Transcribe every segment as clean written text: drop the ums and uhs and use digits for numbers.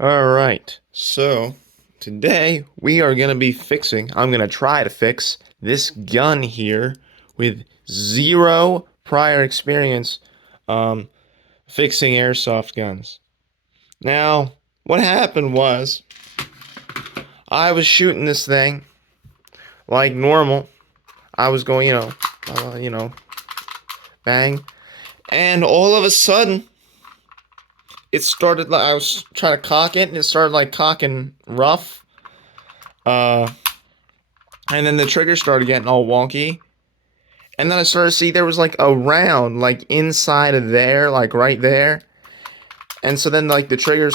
All right. So today we are going to be I'm going to try to fix this gun here with zero prior experience um, fixing airsoft guns. Now, what happened was I was shooting this thing like normal. I was going, bang. And all of a sudden, it started like I was trying to cock it and it started like cocking rough. Uh, and then the trigger started getting all wonky. And then I started to see there was like a round like inside of there, like right there. And so then like the trigger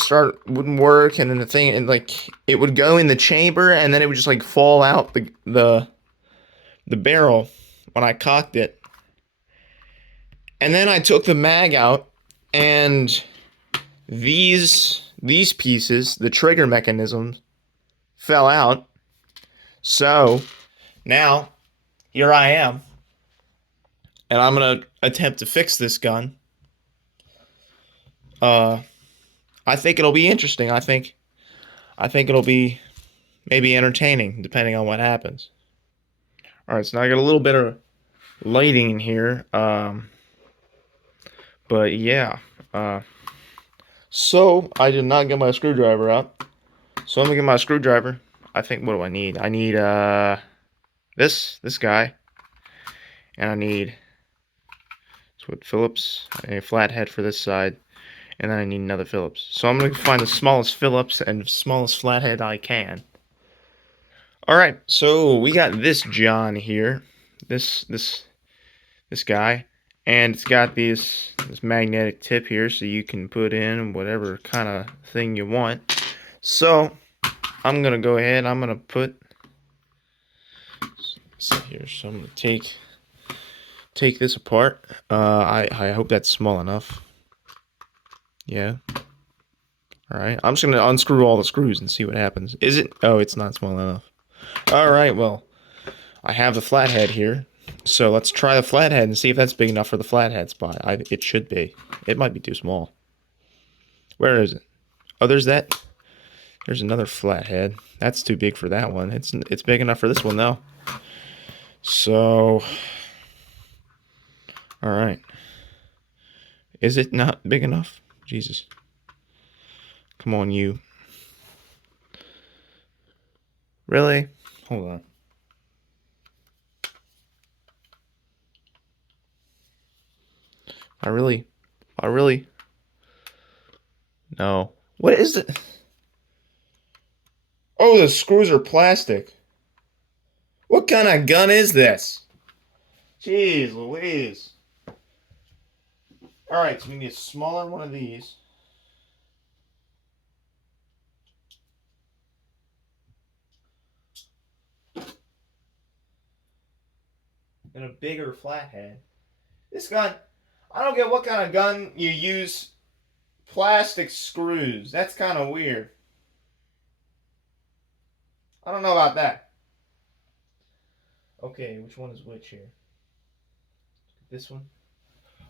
wouldn't work, and then the thing and like it would go in the chamber, and then it would just like fall out the barrel when I cocked it. And then I took the mag out, and these pieces, the trigger mechanisms, fell out. So now here I am, and I'm gonna attempt to fix this gun. Uh, I think it'll be interesting. I think it'll be maybe entertaining, depending on what happens. All right, so now I got a little bit of lighting in here. But yeah. Uh, so I did not get my screwdriver out. So I'm gonna get my screwdriver. I think, what do I need? I need this guy, and I need Phillips. I need a flathead for this side, and then I need another Phillips. So I'm gonna find the smallest Phillips and smallest flathead I can. All right, so we got this John here, this guy, and it's got this magnetic tip here, so you can put in whatever kind of thing you want. So I'm gonna go ahead. I'm gonna put here. So I'm gonna take this apart. I hope that's small enough. Yeah. All right. I'm just gonna unscrew all the screws and see what happens. Is it? Oh, it's not small enough. All right. Well, I have the flathead here. So let's try the flathead and see if that's big enough for the flathead spot. It should be. It might be too small. Where is it? Oh, there's that. There's another flathead. That's too big for that one. It's big enough for this one though. So, all right. Is it not big enough? Jesus. Come on, you. Really? Hold on. I really. No. What is it? Oh, the screws are plastic. What kind of gun is this? Jeez Louise. Alright, so we need a smaller one of these. And a bigger flathead. This gun, I don't get what kind of gun you use plastic screws. That's kind of weird. I don't know about that. Okay, which one is which here? This one?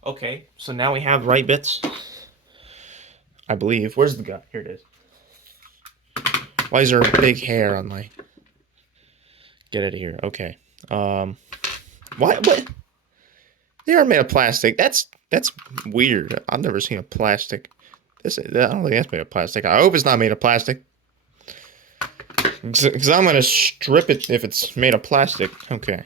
Okay, so now we have right bits. I believe. Where's the gun? Here it is. Why is there a big hair on my... Get out of here. Okay. Why? What? They are made of plastic. That's weird. I've never seen a plastic. I don't think that's made of plastic. I hope it's not made of plastic. Because I'm going to strip it if it's made of plastic. Okay.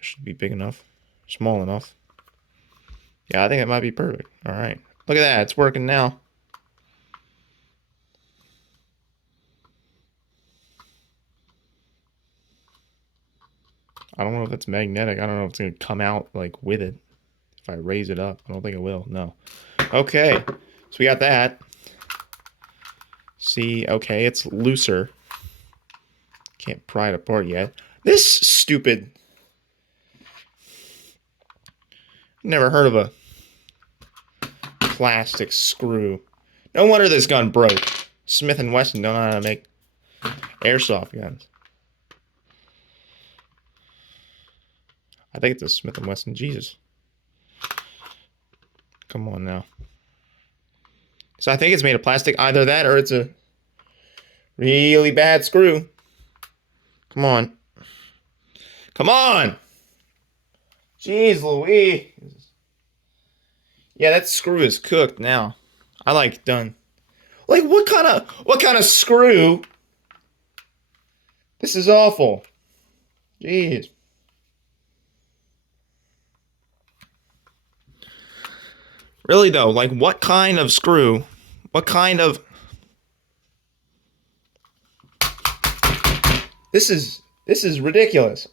Should be big enough. Small enough. Yeah, I think it might be perfect. Alright. Look at that. It's working now. I don't know if it's magnetic. I don't know if it's going to come out like with it. If I raise it up. I don't think it will. No. Okay. So we got that. See, okay, it's looser. Can't pry it apart yet. This stupid... Never heard of a plastic screw. No wonder this gun broke. Smith & Wesson don't know how to make airsoft guns. I think it's a Smith & Wesson. Jesus. Come on now. So I think it's made of plastic. Either that or it's a really bad screw. Come on. Come on! Jeez Louise. Yeah, that screw is cooked now. I like done. Like what kind of screw? This is awful. Jeez. Really though, like what kind of screw? What kind of This is ridiculous.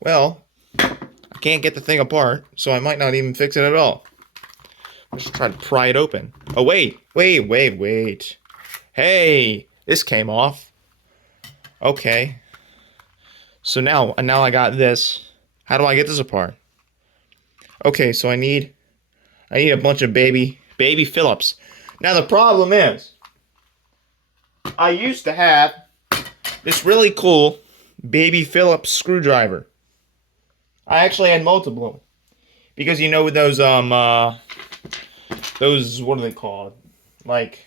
Well, I can't get the thing apart, so I might not even fix it at all. I'm just trying to pry it open. Oh wait. Hey, this came off. Okay. So now I got this. How do I get this apart? Okay, so I need a bunch of baby Phillips. Now the problem is I used to have this really cool baby Phillips screwdriver. I actually had multiple of them. Because you know with those what are they called? Like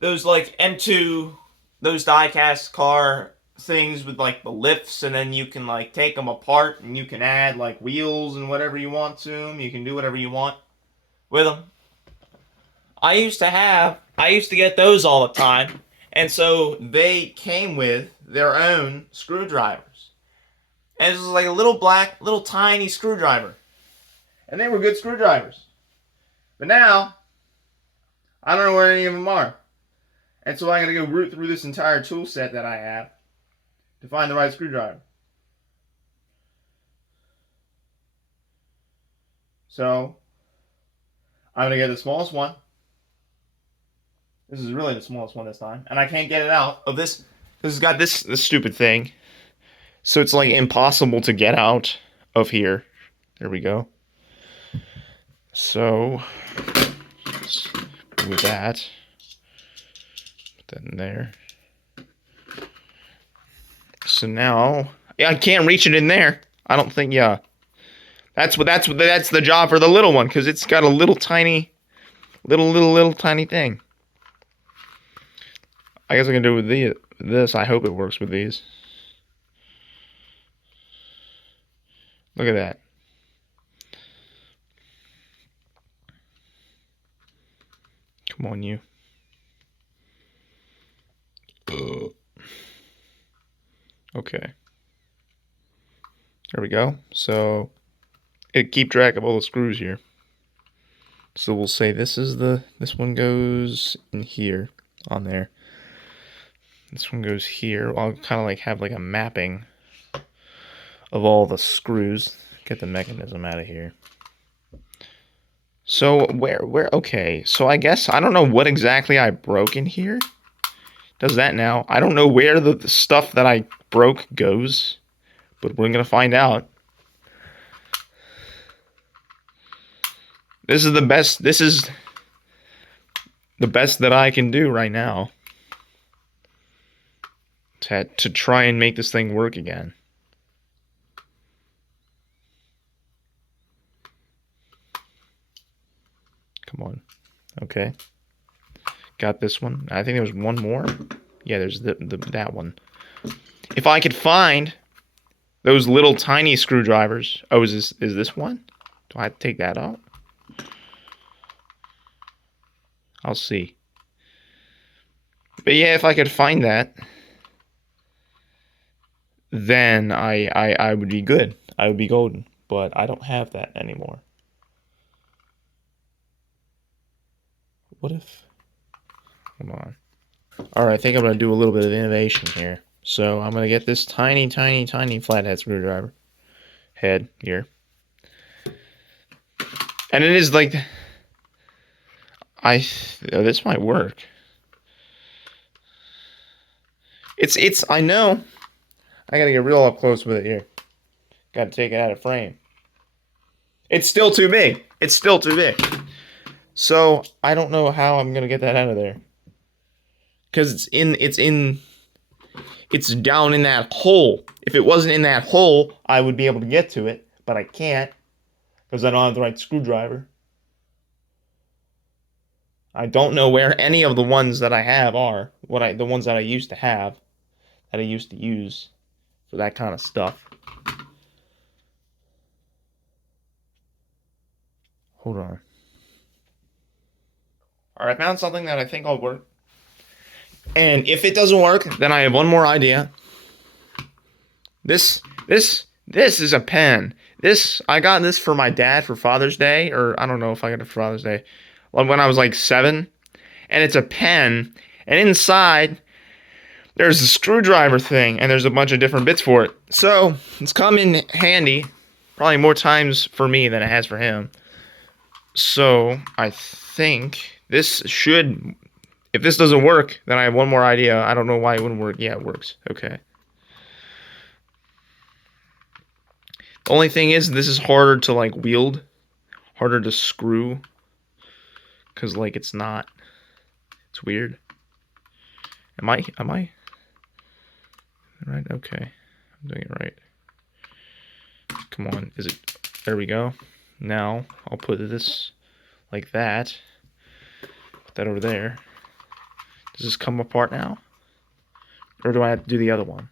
those like M2 those die-cast car things with like the lifts, and then you can like take them apart and you can add like wheels and whatever you want to them. You can do whatever you want with them. I used to get those all the time, and so they came with their own screwdrivers. And it was like a little black, little tiny screwdriver. And they were good screwdrivers. But now, I don't know where any of them are. And so I gotta go root through this entire tool set that I have to find the right screwdriver. So, I'm gonna get the smallest one. This is really the smallest one this time. And I can't get it out of this. This has got this stupid thing. So it's like impossible to get out of here. There we go. So, let's move that. Put that in there. So now, yeah, I can't reach it in there. I don't think, yeah. That's the job for the little one, because it's got a little tiny thing. I guess I can do it with this. I hope it works with these. Look at that. Come on, you. Okay. There we go. So it keep track of all the screws here. So we'll say this one goes in here on there. This one goes here. I'll kind of like have like a mapping of all the screws. Get the mechanism out of here. So where okay, so I guess I don't know what exactly I broke in here. Does that now. I don't know where the stuff that I broke goes, but we're gonna find out. This is the best that I can do right now to try and make this thing work again. Come on. Okay. Got this one. I think there was one more. Yeah, there's that one. If I could find those little tiny screwdrivers. Oh, is this one? Do I have to take that out? I'll see. But yeah, if I could find that, then I would be good. I would be golden. But I don't have that anymore. What if... Hold on. Alright, I think I'm going to do a little bit of innovation here. So I'm going to get this tiny flathead screwdriver head here. And it is like... this might work. I know. I got to get real up close with it here. Got to take it out of frame. It's still too big. It's still too big. So I don't know how I'm gonna get that out of there, because it's in It's down in that hole. If it wasn't in that hole, I would be able to get to it, but I can't because I don't have the right screwdriver. I don't know where any of the ones that I have are. The ones that I used to have, that I used to use for that kind of stuff. Hold on. Alright, I found something that I think will work. And if it doesn't work, then I have one more idea. This is a pen. I got this for my dad for Father's Day, or I don't know if I got it for Father's Day, when I was like 7. And it's a pen, and inside there's a screwdriver thing, and there's a bunch of different bits for it. So it's come in handy, probably more times for me than it has for him. So I think this should, if this doesn't work, then I have one more idea. I don't know why it wouldn't work. Yeah, it works. Okay. The only thing is, this is harder to like wield, harder to screw, because like it's not, it's weird. Am I right? Okay, I'm doing it right. Come on, is it, there we go. Now I'll put this like that, put that over there. Does this come apart now? Or do I have to do the other one?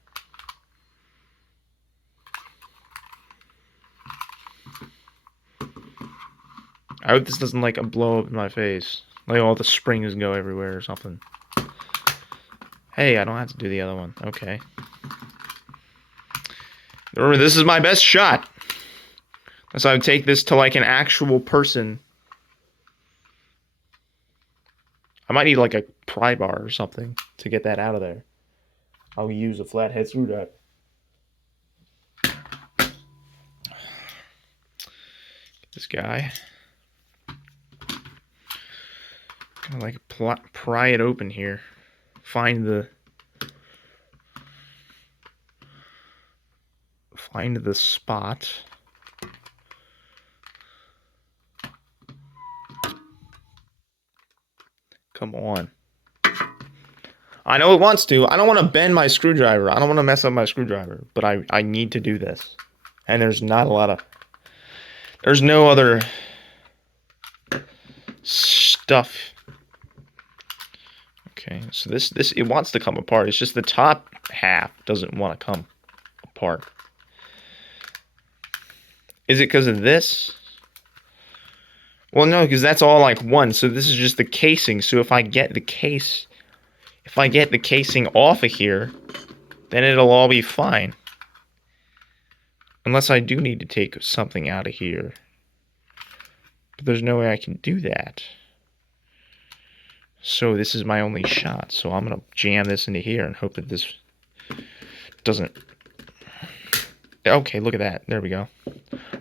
I hope this doesn't like blow up in my face. Like all the springs go everywhere or something. Hey, I don't have to do the other one. Okay. Remember, this is my best shot. So I would take this to like an actual person. I might need like a pry bar or something to get that out of there. I'll use a flathead screwdriver. This guy. Kind of like pry it open here. Find the spot. Come on. I know it wants to. I don't want to bend my screwdriver. I don't want to mess up my screwdriver. But I need to do this. And there's not a lot of... There's no other stuff. Okay, so this it wants to come apart. It's just the top half doesn't want to come apart. Is it because of this? Well, no, because that's all like one. So this is just the casing. So if I get the casing off of here, then it'll all be fine. Unless I do need to take something out of here. But there's no way I can do that. So this is my only shot. So I'm going to jam this into here and hope that this doesn't... Okay, look at that. There we go.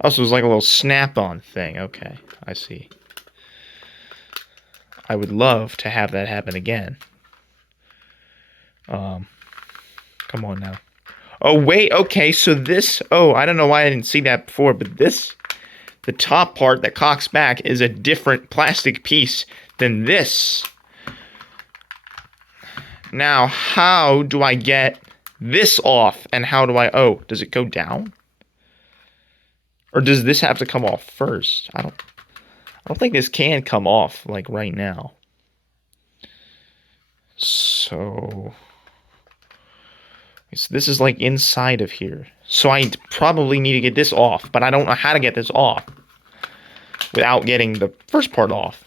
Also, it's like a little snap-on thing. Okay, I see. I would love to have that happen again. Come on now. Oh, wait, okay, so this... Oh, I don't know why I didn't see that before, but this... The top part that cocks back is a different plastic piece than this. Now, how do I get this off? And how do I... Oh, does it go down? Or does this have to come off first? I don't think this can come off, like, right now. So this is, like, inside of here. So I probably need to get this off, but I don't know how to get this off without getting the first part off.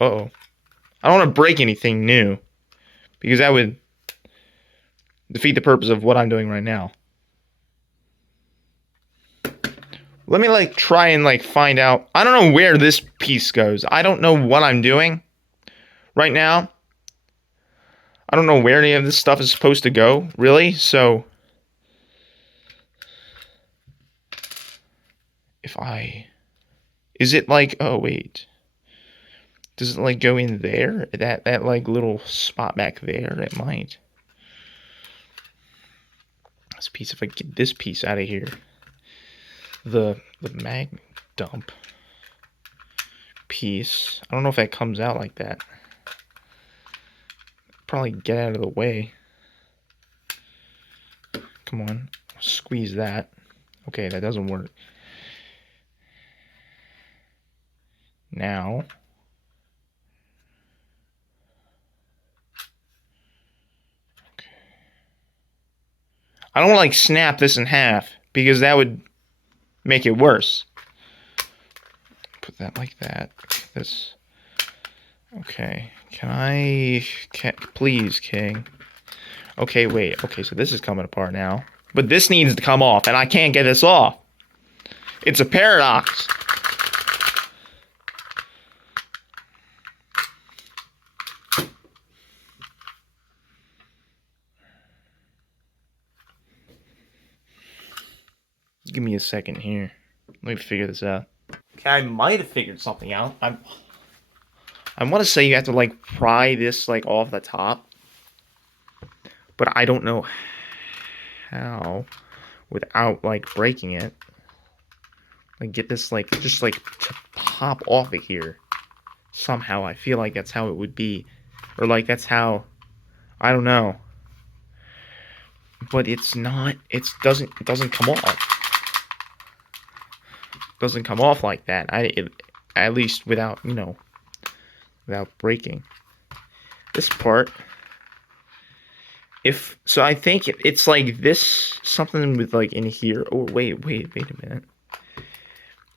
Uh-oh. I don't want to break anything new, because that would defeat the purpose of what I'm doing right now. Let me, like, try and, like, find out. I don't know where this piece goes. I don't know what I'm doing right now. I don't know where any of this stuff is supposed to go, really. So, if I... Is it, like... Oh, wait. Does it, like, go in there? That like, little spot back there? It might. This piece, if I get this piece out of here. The mag dump. piece. I don't know if that comes out like that. Probably get out of the way. Come on. Squeeze that. Okay, that doesn't work. Now. Okay. I don't want to like snap this in half because that would make it worse. Put that like that. This. Okay. Please, King. Okay, wait. Okay, so this is coming apart now. But this needs to come off, and I can't get this off. It's a paradox. Give me a second here. Let me figure this out. Okay, I might have figured something out. I want to say you have to like pry this like off the top, but I don't know how without like breaking it. Like get this like just like to pop off of here somehow. I feel like that's how it would be, or like that's how, I don't know. But it's not. It doesn't come off. Doesn't come off like that. At least without without breaking this part. If so, I think it's like this, something with like in here. Oh wait a minute.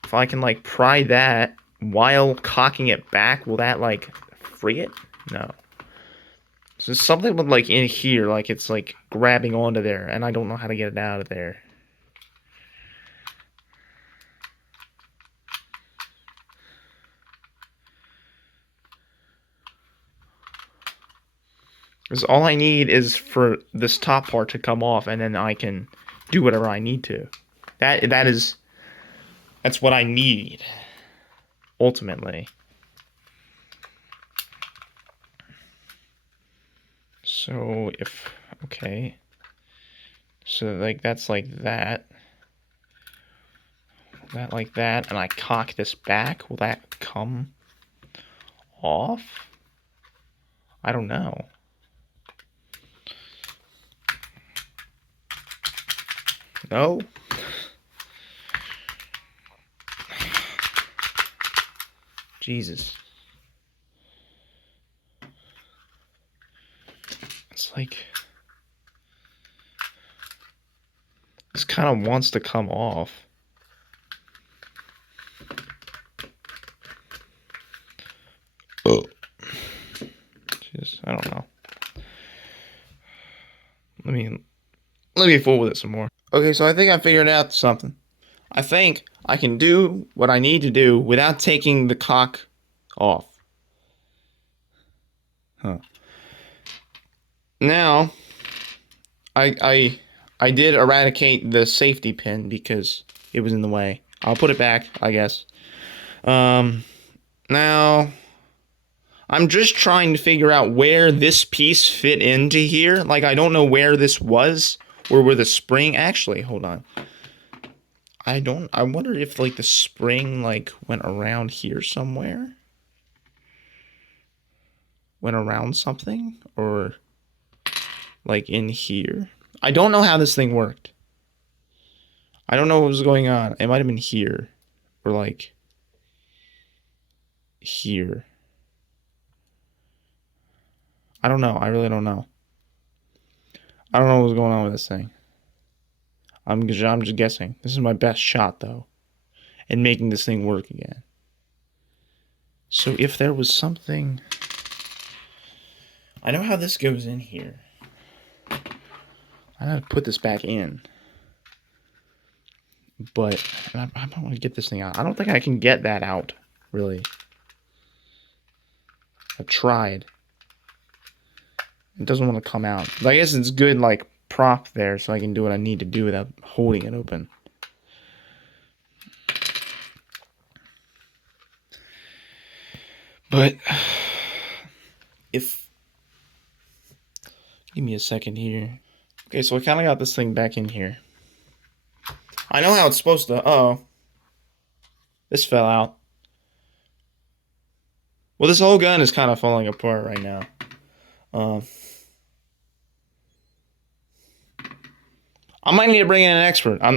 If I can like pry that while cocking it back, will that like free it? No. So something with like in here, like it's like grabbing onto there, and I don't know how to get it out of there. Because all I need is for this top part to come off, and then I can do whatever I need to. That's what I need, ultimately. So okay. So like that's like that. That like that, and I cock this back. Will that come off? I don't know. No? Jesus. It's like this kind of wants to come off. Oh. Jeez, I don't know. Let me fool with it some more. Okay, so I think I figured out something. I think I can do what I need to do without taking the cock off. Huh. Now, I did eradicate the safety pin because it was in the way. I'll put it back, I guess. Now, I'm just trying to figure out where this piece fit into here. Like, I don't know where this was, or where the spring, actually, hold on. I wonder if, like, the spring, like, went around here somewhere? Went around something? Or, like, in here? I don't know how this thing worked. I don't know what was going on. It might have been here. Or, like, here. I don't know. I really don't know. I don't know what's going on with this thing. I'm just guessing. This is my best shot, though, in making this thing work again. So if there was something... I know how this goes in here. I gotta put this back in. But I don't want to get this thing out. I don't think I can get that out, really. I've tried. It doesn't want to come out. But I guess it's good, like, prop there, so I can do what I need to do without holding it open. But if... Give me a second here. Okay, so I kind of got this thing back in here. I know how it's supposed to... Uh-oh. This fell out. Well, this whole gun is kind of falling apart right now. Um, I might need to bring in an expert. I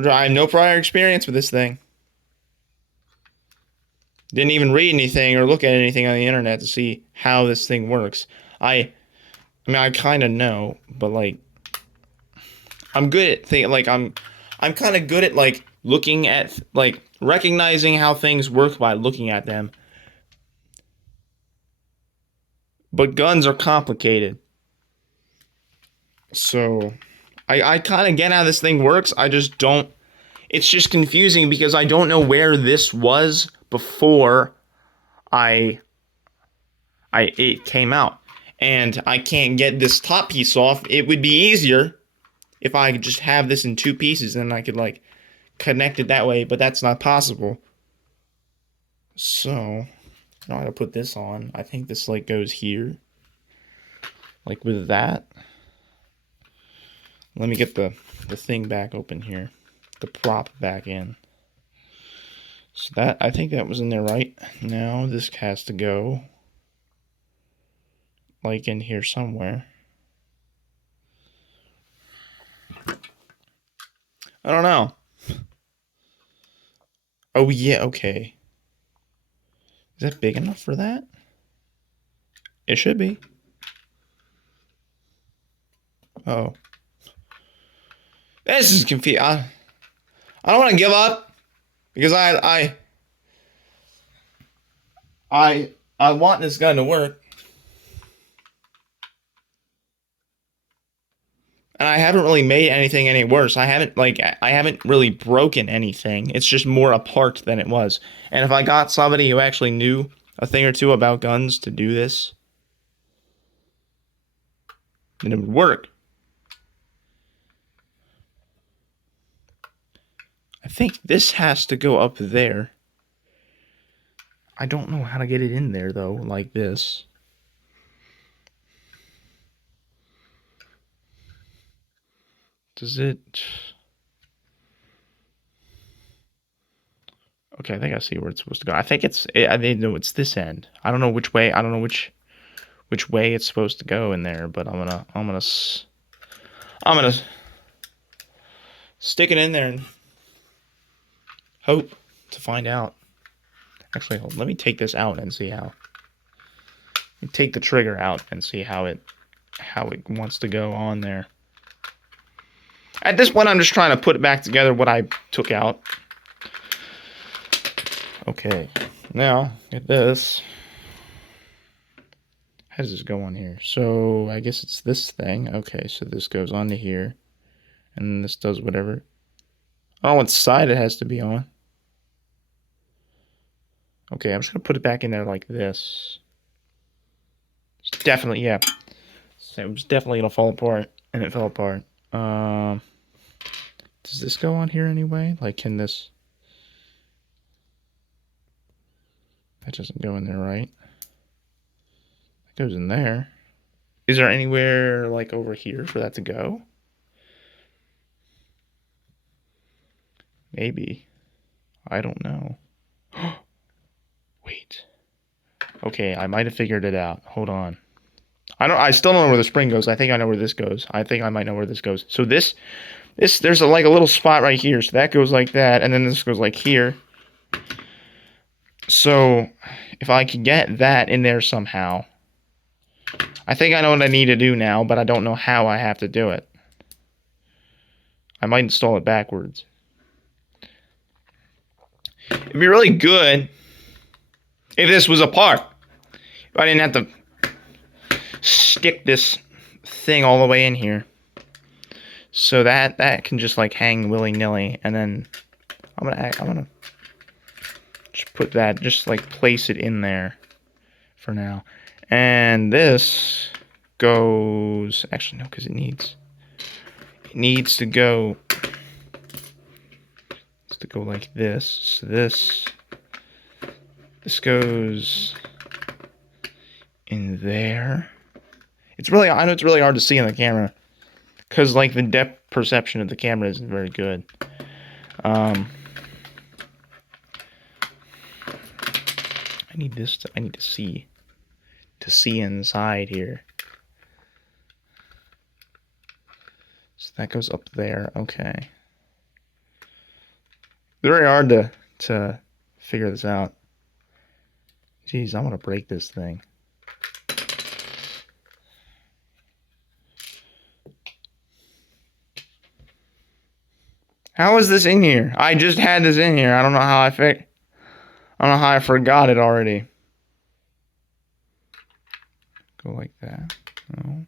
have no prior experience with this thing. Didn't even read anything or look at anything on the internet to see how this thing works. I mean, I kind of know, but like, I'm good at thing. Like, I'm kind of good at like looking at like recognizing how things work by looking at them. But guns are complicated, so I kind of get how this thing works. I just don't. It's just confusing because I don't know where this was before I it came out, and I can't get this top piece off. It would be easier if I could just have this in two pieces and I could like connect it that way, but that's not possible. So I know how to put this on. I think this like goes here, like with that. Let me get the thing back open here, the prop back in. So that, I think that was in there right. Now this has to go like in here somewhere. I don't know. Oh yeah, okay. Is that big enough for that? It should be. Oh. This is confusing. I don't want to give up because I want this gun to work. And I haven't really made anything any worse. I haven't really broken anything. It's just more apart than it was. And if I got somebody who actually knew a thing or two about guns to do this, then it would work. I think this has to go up there. I don't know how to get it in there though, like this. Does it? Okay, I think I see where it's supposed to go. I think I didn't know it's this end. I don't know which way. I don't know which way it's supposed to go in there. But I'm gonna stick it in there and hope to find out. Actually, hold on, let me take this out and see how. Take the trigger out and see how it wants to go on there. At this point, I'm just trying to put back together what I took out. Okay, now get this. How does this go on here? So I guess it's this thing. Okay, so this goes onto here, and this does whatever. I don't know what side it has to be on. Okay, I'm just gonna put it back in there like this. It's definitely, yeah. So it was definitely gonna fall apart, and it fell apart. Does this go on here anyway? Like, can this? That doesn't go in there, right? That goes in there. Is there anywhere like over here for that to go? Maybe. I don't know. Wait. Okay, I might have figured it out. Hold on. I still don't know where the spring goes. I think I know where this goes. I think I might know where this goes. So there's like a little spot right here. So that goes like that, and then this goes like here. So if I could get that in there somehow, I think I know what I need to do now, but I don't know how I have to do it. I might install it backwards. It'd be really good if this was apart. If I didn't have to stick this thing all the way in here. So that can just like hang willy-nilly, and then I'm gonna just put that, just like place it in there for now. And this goes, actually no, because it needs to go like this. So this goes in there. I know it's really hard to see on the camera because like the depth perception of the camera isn't very good. I need this to, I need to see inside here. So that goes up there. Okay. Very hard to figure this out. Jeez, I want to break this thing. How is this in here? I just had this in here. I don't know how I don't know how I forgot it already. Go like that. No.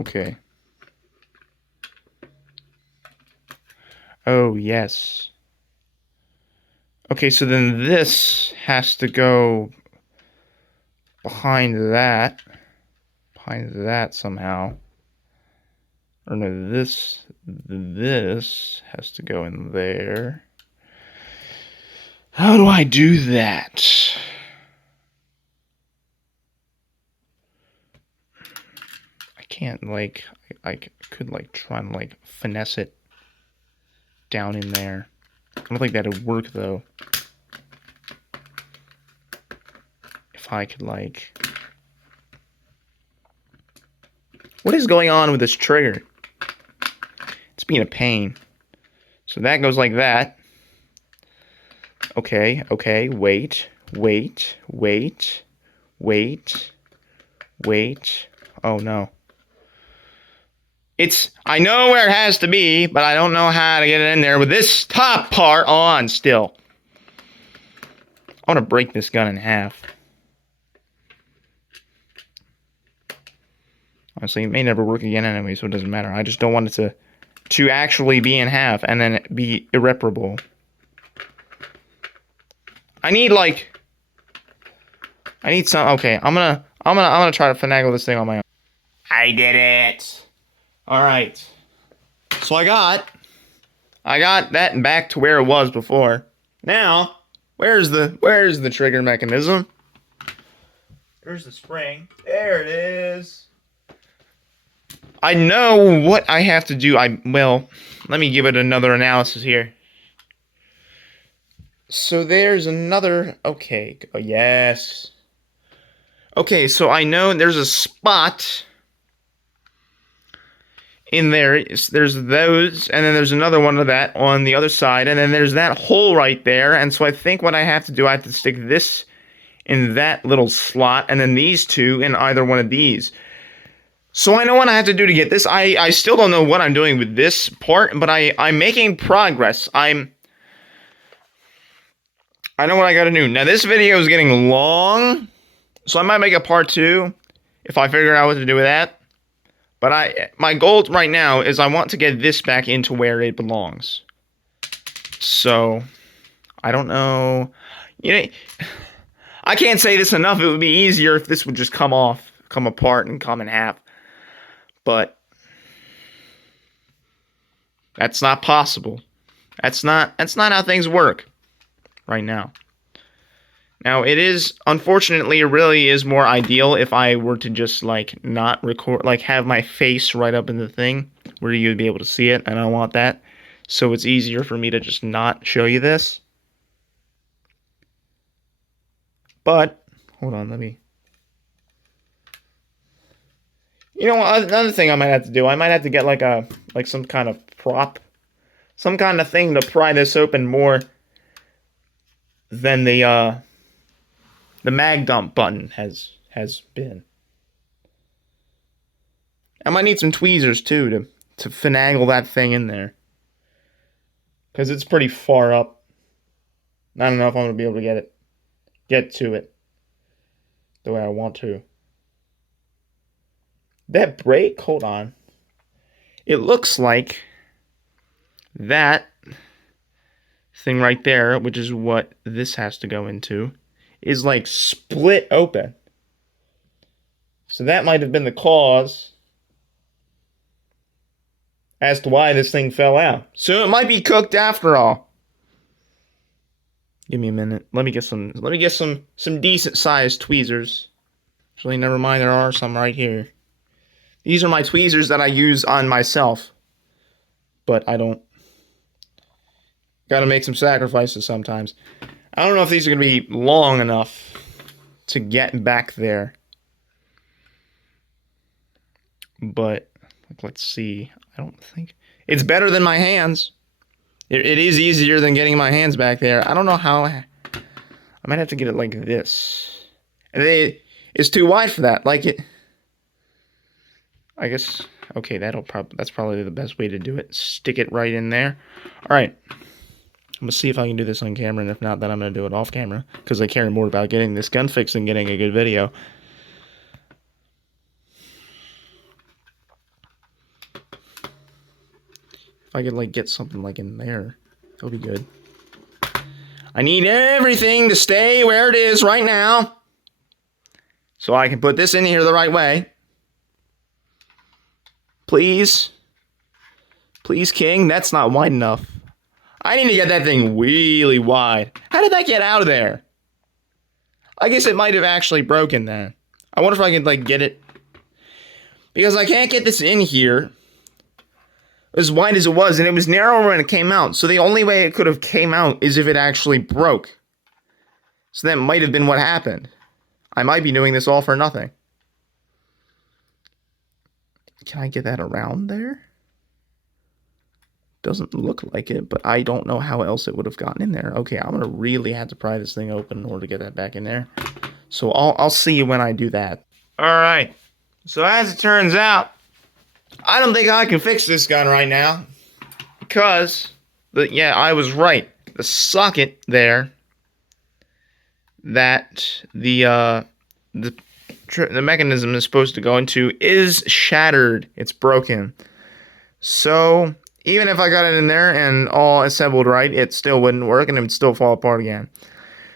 Okay. Oh, yes. Okay, so then this has to go behind that somehow. Or no, this has to go in there. How do I do that? I can't, like, I could, like, try and, like, finesse it down in there. I don't think that would work, though. If I could, like... What is going on with this trigger? It's being a pain. So that goes like that. Okay, okay, wait. Oh, no. I know where it has to be, but I don't know how to get it in there with this top part on still. I want to break this gun in half. Honestly, it may never work again anyway, so it doesn't matter. I just don't want it to actually be in half and then be irreparable. I need some. Okay, I'm gonna try to finagle this thing on my own. I did it. All right. So I got that back to where it was before. Now, where's the trigger mechanism? There's the spring. There it is. I know what I have to do. Well, let me give it another analysis here. So there's another, okay, oh, yes. Okay, so I know there's a spot in there. There's those, and then there's another one of that on the other side, and then there's that hole right there. And so I think what I have to do, I have to stick this in that little slot, and then these two in either one of these. So I know what I have to do to get this. I still don't know what I'm doing with this part, but I'm making progress. I know what I gotta do. Now, this video is getting long, so I might make a part 2 if I figure out what to do with that. But my goal right now is I want to get this back into where it belongs. So, I don't know. You know, I can't say this enough. It would be easier if this would just come apart, and come in half. But that's not possible. That's not how things work right now. Now, it is, unfortunately, it really is more ideal if I were to just, like, not record, like, have my face right up in the thing where you'd be able to see it, and I don't want that. So it's easier for me to just not show you this. But, hold on, let me... You know, another thing I might have to do, I might have to get, like some kind of prop, some kind of thing to pry this open more than the mag dump button has been. I might need some tweezers too to finagle that thing in there, because it's pretty far up. I don't know if I'm gonna be able to get to it the way I want to. That brake, hold on. It looks like that thing right there, which is what this has to go into, is like split open. So that might have been the cause as to why this thing fell out. So it might be cooked after all. Give me a minute. Let me get some decent sized tweezers. Actually, never mind, there are some right here. These are my tweezers that I use on myself. But I don't. Gotta make some sacrifices sometimes. I don't know if these are gonna be long enough to get back there. But let's see. I don't think it's better than my hands. It is easier than getting my hands back there. I don't know how. I might have to get it like this. And it's too wide for that. Like it. I guess. Okay, that's probably the best way to do it. Stick it right in there. All right. I'm gonna see if I can do this on camera, and if not, then I'm gonna do it off camera because I care more about getting this gun fixed than getting a good video. If I could like get something like in there, that would be good. I need everything to stay where it is right now, so I can put this in here the right way. Please, please, King. That's not wide enough. I need to get that thing really wide. How did that get out of there? I guess it might have actually broken then. I wonder if I could like get it, because I can't get this in here as wide as it was, and it was narrower when it came out. So the only way it could have came out is if it actually broke. So that might have been what happened. I might be doing this all for nothing. Can I get that around there? Doesn't look like it, but I don't know how else it would have gotten in there. Okay, I'm gonna really have to pry this thing open in order to get that back in there. So I'll see you when I do that. All right. So as it turns out, I don't think I can fix this gun right now because I was right. The socket there that the mechanism is supposed to go into is shattered. It's broken. So even if I got it in there and all assembled right, it still wouldn't work and it would still fall apart again.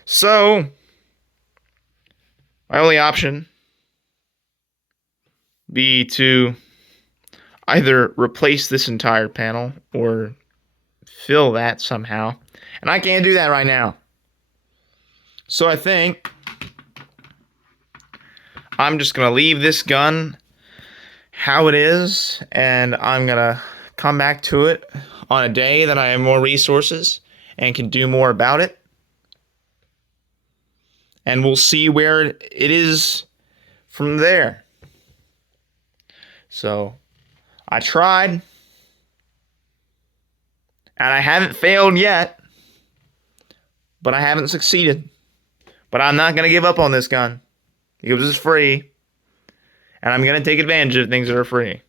So my only option be to either replace this entire panel or fill that somehow. And I can't do that right now. So I think I'm just going to leave this gun how it is, and I'm going to come back to it on a day that I have more resources and can do more about it. And we'll see where it is from there. So I tried, and I haven't failed yet, but I haven't succeeded. But I'm not going to give up on this gun because it's free, and I'm going to take advantage of things that are free.